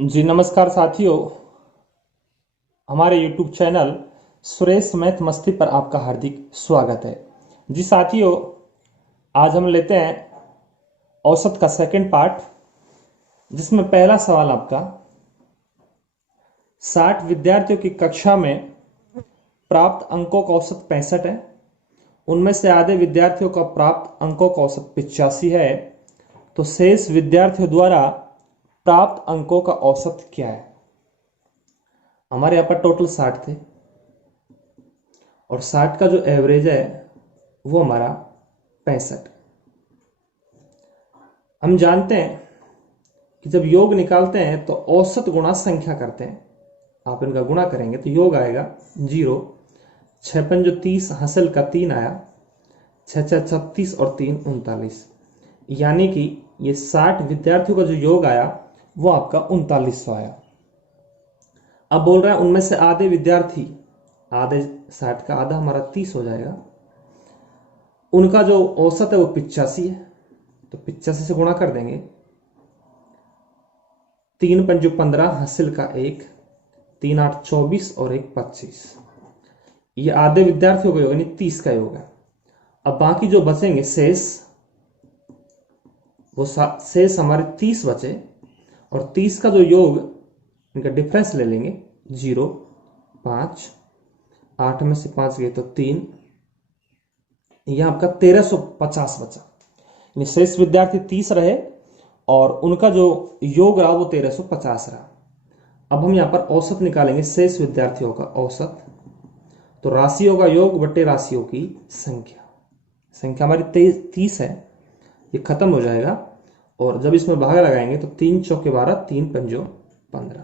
जी नमस्कार साथियों। हमारे YouTube चैनल सुरेश मैथ मस्ती पर आपका हार्दिक स्वागत है। जी साथियों, आज हम लेते हैं औसत का सेकंड पार्ट, जिसमें पहला सवाल आपका 60 विद्यार्थियों की कक्षा में प्राप्त अंकों का औसत 65 है। उनमें से आधे विद्यार्थियों का प्राप्त अंकों का औसत 85 है, तो शेष विद्यार्थियों द्वारा प्राप्त अंकों का औसत क्या है। हमारे यहाँ पर टोटल 60 थे और 60 का जो एवरेज है वो हमारा 65। हम जानते हैं कि जब योग निकालते हैं तो औसत गुणा संख्या करते हैं। आप इनका गुणा करेंगे तो योग आएगा 0, 6 पंजो 30, हासिल का 3 आया, 6 6 36 और 3 39। यानी कि ये 60 विद्यार्थियों का जो योग आया वो आपका 3900 आया। अब बोल रहा है उनमें से आधे विद्यार्थी, आधे 60 का आधा हमारा 30 हो जाएगा, उनका जो औसत है वो 85 है, तो 85 से गुणा कर देंगे। 3 पंजो 15, हासिल का 1, 3 8 24 और 1 25। ये आधे विद्यार्थियों का योग यानी 30 का योग है। अब बाकी जो बचेंगे शेष, वो शेष हमारे 30 बचे और 30 का जो योग, इनका डिफरेंस ले लेंगे 0 5, 8 में से 5 गए तो 3, यह आपका 1350 बचा। यानी शेष विद्यार्थी 30 रहे और उनका जो योग रहा वो 1350 रहा। अब हम यहां पर औसत निकालेंगे, शेष विद्यार्थियों का औसत, तो राशियों का योग बटे राशियों की संख्या। संख्या हमारी 30 है, ये खत्म हो जाएगा और जब इसमें भाग लगाएंगे तो 3 चौके 12, 3 पंजो 15,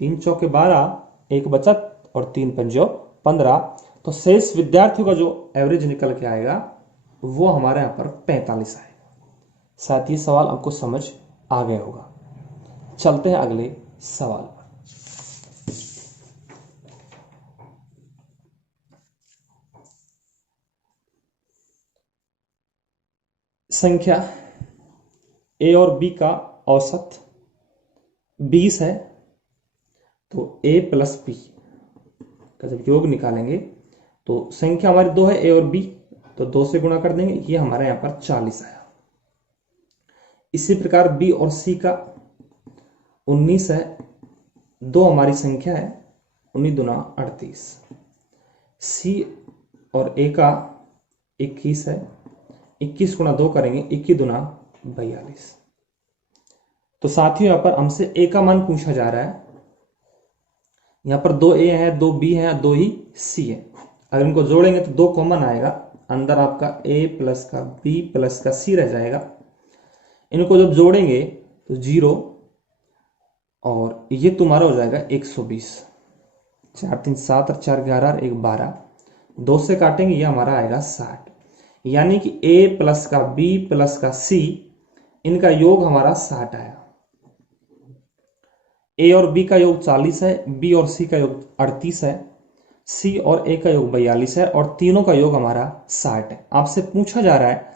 3 चौके 12, एक बचत और 3 पंजो 15। तो शेष विद्यार्थियों का जो एवरेज निकल के आएगा वो हमारे यहां पर 45 आएगा। साथ ही सवाल आपको समझ आ गया होगा। चलते हैं अगले सवाल पर। संख्या ए और बी का औसत 20 है, तो ए प्लस बी का जब योग निकालेंगे तो संख्या हमारी 2 है, ए और बी, तो 2 से गुणा कर देंगे, ये हमारे यहां पर 40 आया। इसी प्रकार बी और सी का 19 है, 2 हमारी संख्या है, 19 दूना 38। सी और ए का 21 है, 21 गुणा 2 करेंगे, 21 दूना 42। तो साथियों यहां पर हमसे ए का मान पूछा जा रहा है। यहां पर 2 ए है, 2 बी है, 2 ही सी है। अगर इनको जोड़ेंगे तो 2 कॉमन आएगा, अंदर आपका ए प्लस का बी प्लस का सी रह जाएगा। इनको जब जोड़ेंगे तो 0 और ये तुम्हारा हो जाएगा 120। 4 3 7 और 4 11 1 12, 2 से काटेंगे, ये हमारा आएगा 60। यानी कि ए प्लस का बी प्लस का सी, इनका योग हमारा 60 आया। ए और बी का योग 40 है, बी और सी का योग 38 है, सी और ए का योग 42 है और तीनों का योग हमारा 60 है। आपसे पूछा जा रहा है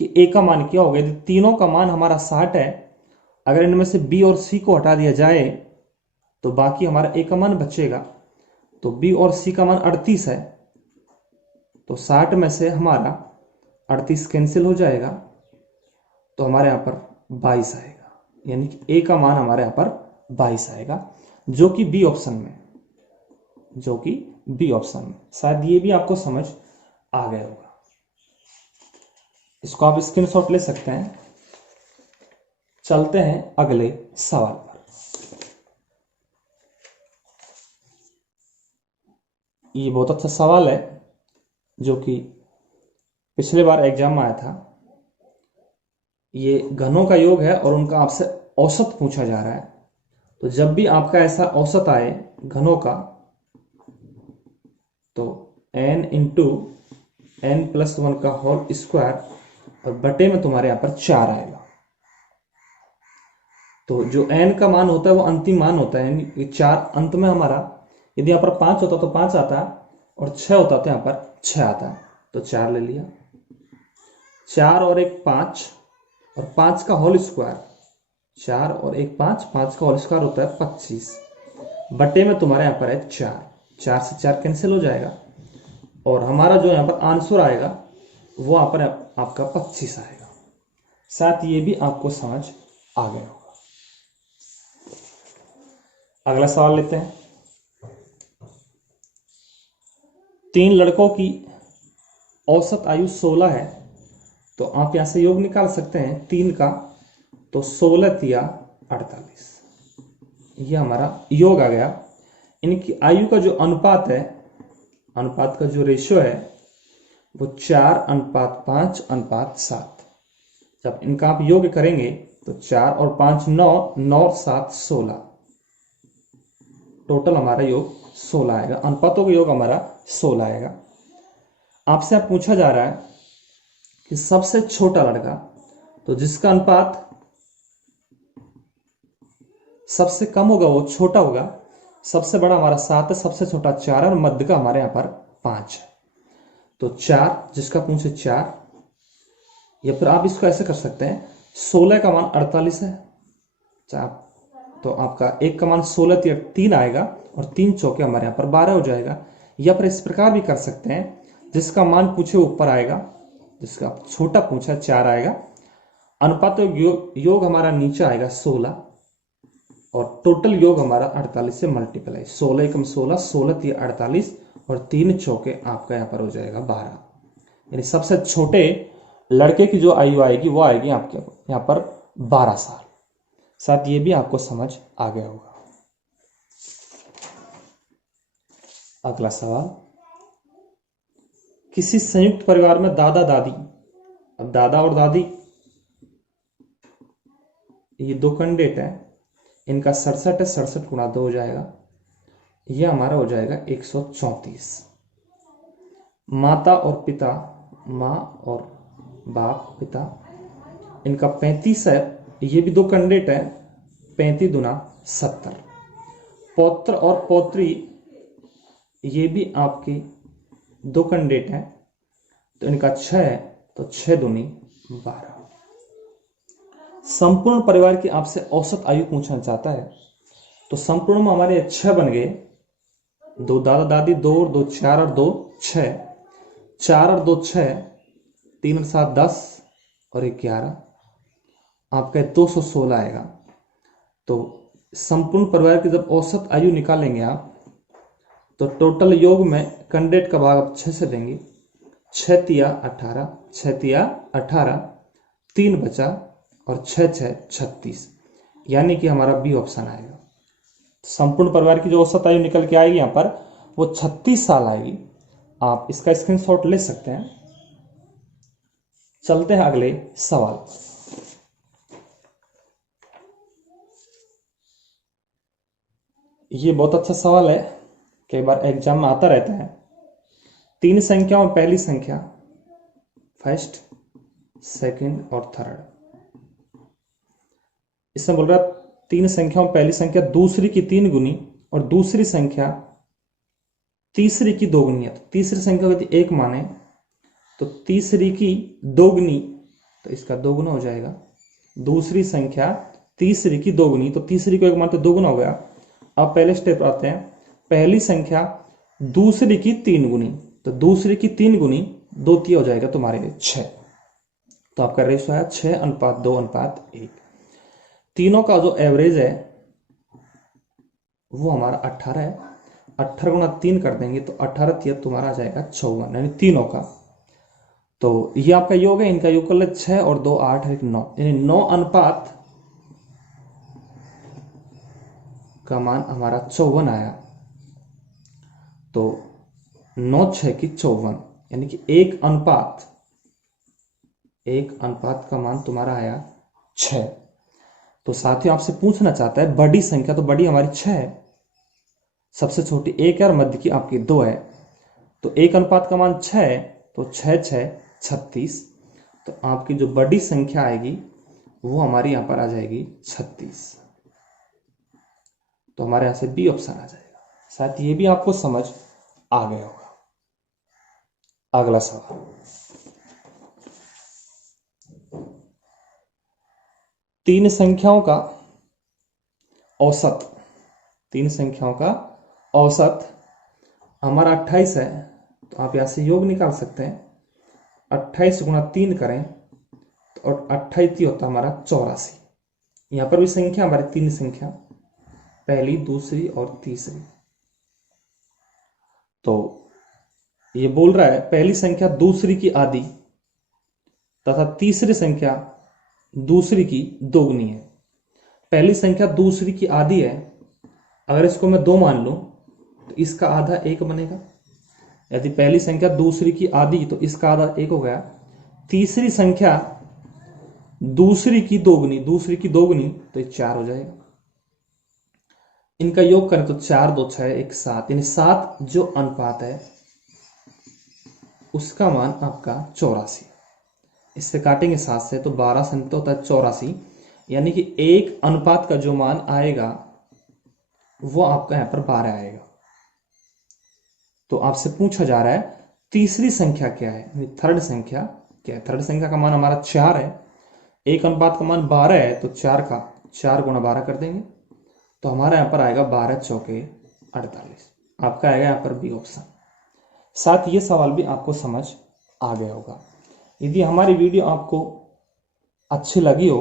कि ए का मान क्या होगा। यदि तीनों का मान हमारा 60 है, अगर इनमें से बी और सी को हटा दिया जाए तो बाकी हमारा ए का मान बचेगा। तो बी और सी का मान 38 है, तो 60 में से हमारा 38 कैंसिल हो जाएगा, तो हमारे यहां पर 22 आएगा। यानी कि ए का मान हमारे यहां पर 22 आएगा, जो कि बी ऑप्शन में, जो कि बी ऑप्शन में। शायद ये भी आपको समझ आ गया होगा। इसको आप स्क्रीनशॉट ले सकते हैं। चलते हैं अगले सवाल पर। ये बहुत अच्छा सवाल है जो कि पिछले बार एग्जाम में आया था। ये घनों का योग है और उनका आपसे औसत पूछा जा रहा है। तो जब भी आपका ऐसा औसत आए घनों का, तो n इंटू n प्लस 1 का होल स्क्वायर और बटे में तुम्हारे यहां पर 4 आएगा। तो जो n का मान होता है वो अंतिम मान होता है, यानी 4 अंत में हमारा, यदि यहां पर 5 होता तो 5 आता और 6 होता तो यहां पर 6 आता, तो 4 ले लिया। 4 और 1 5 और 5 का होल स्क्वायर 4 और 1 5, 5 का होल स्क्वायर होता है 25, बटे में तुम्हारे यहाँ पर है 4, 4 से 4 कैंसिल हो जाएगा और हमारा जो यहाँ पर आंसर आएगा वो यहाँ पर आपका 25 आएगा। साथ ये भी आपको समझ आ गया होगा। अगला सवाल लेते हैं। 3 लड़कों की औसत आयु 16 है, तो आप यहां से योग निकाल सकते हैं 3 का, तो 16 तिया 48, ये हमारा योग आ गया। इनकी आयु का जो अनुपात है, अनुपात का जो रेशियो है वो 4:5:7। जब इनका आप योग करेंगे तो 4 और 5 9, 9 और 7 16, टोटल हमारा योग 16 आएगा। अनुपातों का योग हमारा 16 आएगा। आपसे आप पूछा जा रहा है कि सबसे छोटा लड़का, तो जिसका अनुपात सबसे कम होगा वो छोटा होगा। सबसे बड़ा हमारा 7 है, सबसे छोटा 4 है और मध्य का हमारे यहाँ पर 5 है। तो 4, जिसका पूछे 4, या फिर आप इसको ऐसे कर सकते हैं 16 का मान 48 है 4, तो आपका 1 का मान 16 तिया 3 आएगा और 3 चौके हमारे यहाँ पर 12 हो जाएगा। या फिर इस प्रकार भी कर सकते हैं, जिसका मान पूछे ऊपर आएगा, जिसका छोटा पूछा 4 आएगा, अनुपात योग हमारा नीचे आएगा 16 और टोटल योग हमारा 48 से मल्टीप्लाई, 16 एकम 16, 16 तिया 48 और 3 चौके आपका यहाँ पर हो जाएगा 12। यानी सबसे छोटे लड़के की जो आयु आएगी वो आएगी आपके यहाँ पर 12 साल। साथ ये भी आपको समझ आ गया होगा। अगला सवाल, किसी संयुक्त परिवार में दादा दादी, अब दादा और दादी ये 2 कैंडिडेट है, इनका 67 है, 67 गुणा 2 हो जाएगा, यह हमारा हो जाएगा 134। माता और पिता, माँ और बाप पिता, इनका 35 है, ये भी 2 कैंडिडेट है, 35 दुना 70। पौत्र और पौत्री ये भी आपके 2 कैंडिडेट हैं, तो इनका 6 है, तो 6 दूनी 12। संपूर्ण परिवार की आपसे औसत आयु पूछना चाहता है, तो संपूर्ण में हमारे 6 बन गए, 2 दादा दादी, 2 और 2 4 और 2 6, 4 और 2 6, 3 और 7 10 और 11, आपका 216 आएगा। तो संपूर्ण परिवार की जब औसत आयु निकालेंगे आप, तो टोटल योग में कैंडिडेट का भाग आप 6 से देंगे, 6 तिया 18, 6 तिया 18, 3 बचा और 6 6 36, यानी कि हमारा बी ऑप्शन आएगा। संपूर्ण परिवार की जो औसत आयु निकल के आएगी यहाँ पर वो 36 साल आएगी। आप इसका स्क्रीनशॉट ले सकते हैं। चलते हैं अगले सवाल। ये बहुत अच्छा सवाल है, कई बार एग्जाम में आता रहता है। 3 संख्याओं में पहली संख्या फर्स्ट, सेकंड और थर्ड, इसमें बोल रहा है 3 संख्याओं में पहली संख्या दूसरी की 3 गुनी और दूसरी संख्या तीसरी की 2 गुनी है। तो तीसरी संख्या यदि 1 माने तो तीसरी की 2 गुनी, तो इसका 2 गुना हो जाएगा। दूसरी संख्या तीसरी की 2 गुनी, तो तीसरी को 1 मानते 2 गुना हो गया। अब पहले स्टेप आते हैं, पहली संख्या दूसरी की 3 गुनी, तो दूसरी की 3 गुनी 2 तिया हो जाएगा तुम्हारे लिए 6, तो आपका रेशो है 6:2:1। तीनों का जो एवरेज है वो हमारा 18 है, 18 गुणा 3 कर देंगे तो 18 तिया तुम्हारा आ जाएगा 54, यानी तीनों का। तो ये आपका योग है, इनका योग कर ले 6 और 2 8 और 1 9, यानी 9 अनुपात का मान हमारा 54 आया। तो 9 6 की 54, यानी कि 1 अनुपात का मान तुम्हारा आया 6। तो साथियों आपसे पूछना चाहता है बड़ी संख्या, तो बड़ी हमारी 6 है, सबसे छोटी 1 है और मध्य की आपकी 2 है, तो 1 अनुपात का मान 6 है, तो 6 6 36, तो आपकी जो बड़ी संख्या आएगी वो हमारी यहां पर आ जाएगी 36, तो हमारे यहां से बी ऑप्शन आ जाएगा। शायद ये भी आपको समझ आ गया होगा। अगला सवाल, तीन संख्याओं का औसत, तीन संख्याओं का औसत हमारा 28 है, तो आप यहां से योग निकाल सकते हैं। 28 गुणा 3 करें तो 28 होता है हमारा 84। यहां पर भी संख्या हमारी तीन संख्या, पहली, दूसरी और तीसरी। तो ये बोल रहा है पहली संख्या दूसरी की आधी तथा तीसरी संख्या दूसरी की दोगुनी है। पहली संख्या दूसरी की आधी है, अगर इसको मैं 2 मान लूं तो इसका आधा 1 बनेगा। यदि पहली संख्या दूसरी की आधी तो इसका आधा 1 हो गया। तीसरी संख्या दूसरी की दोगुनी तो ये 4 हो जाएगा। इनका योग करें तो 4 2 6 1 7, यानी 7 जो अनुपात है उसका मान आपका 84। इससे काटेंगे 7 से तो 12 से होता है 84, यानी कि 1 अनुपात का जो मान आएगा वो आपका यहां पर 12 आएगा। तो आपसे पूछा जा रहा है तीसरी संख्या क्या है, थर्ड संख्या क्या है। थर्ड संख्या का मान हमारा 4 है, 1 अनुपात का मान 12 है, तो 4 गुणा 12 कर देंगे तो हमारा यहां पर आएगा 12 चौके 48। आपका आएगा यहां पर बी ऑप्शन। साथ ये सवाल भी आपको समझ आ गया होगा। यदि हमारी वीडियो आपको अच्छी लगी हो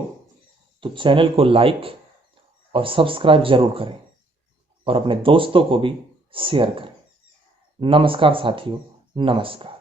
तो चैनल को लाइक और सब्सक्राइब जरूर करें और अपने दोस्तों को भी शेयर करें। नमस्कार साथियों, नमस्कार।